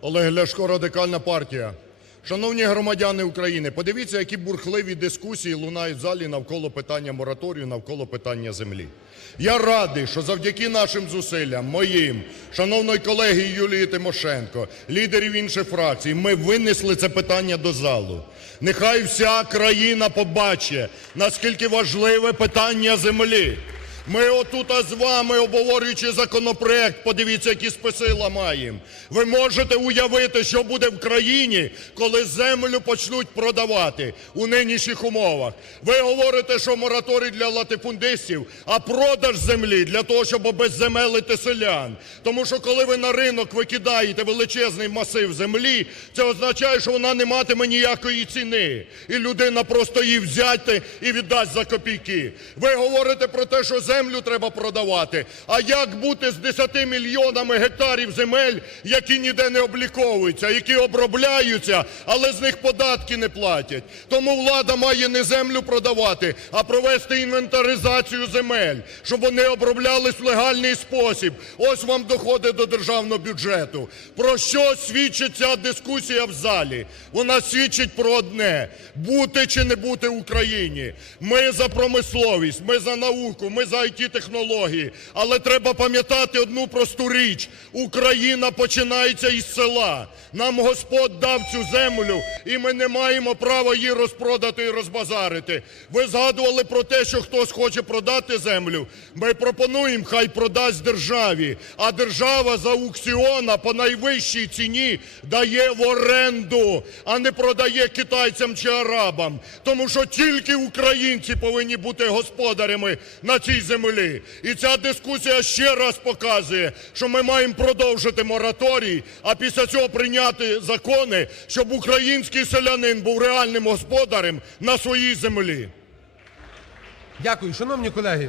Олег Ляшко, Радикальна партія. Шановні громадяни України, подивіться, які бурхливі дискусії лунають в залі навколо питання мораторію, навколо питання землі. Я радий, що завдяки нашим зусиллям, моїм, шановної колеги Юлії Тимошенко, лідерів інших фракцій, ми винесли це питання до залу. Нехай вся країна побачить, наскільки важливе питання землі. Ми отут з вами, обговорюючи законопроект, подивіться, які списи ламаємо. Ви можете уявити, що буде в країні, коли землю почнуть продавати у нинішніх умовах. Ви говорите, що мораторій для латифундистів, а продаж землі для того, щоб обезземелити селян. Тому що коли ви на ринок викидаєте величезний масив землі, це означає, що вона не матиме ніякої ціни. І людина просто її взяти і віддасть за копійки. Ви говорите про те, що землю треба продавати. А як бути з 10 мільйонами гектарів земель, які ніде не обліковуються, які обробляються, але з них податки не платять? Тому влада має не землю продавати, а провести інвентаризацію земель, щоб вони оброблялись в легальний спосіб. Ось вам доходи до державного бюджету. Про що свідчить ця дискусія в залі? Вона свідчить про одне: бути чи не бути в Україні. Ми за промисловість, ми за науку, ми за it технології. Але треба пам'ятати одну просту річ: Україна починається із села. Нам Господь дав цю землю, і ми не маємо права її розпродати і розбазарити. Ви згадували про те, що хтось хоче продати землю. Ми пропонуємо, хай продасть державі, а держава за аукціона по найвищій ціні дає в оренду, а не продає китайцям чи арабам. Тому що тільки українці повинні бути господарями на цій землі. І ця дискусія ще раз показує, що ми маємо продовжити мораторій, а після цього прийняти закони, щоб український селянин був реальним господарем на своїй землі. Дякую. Шановні колеги,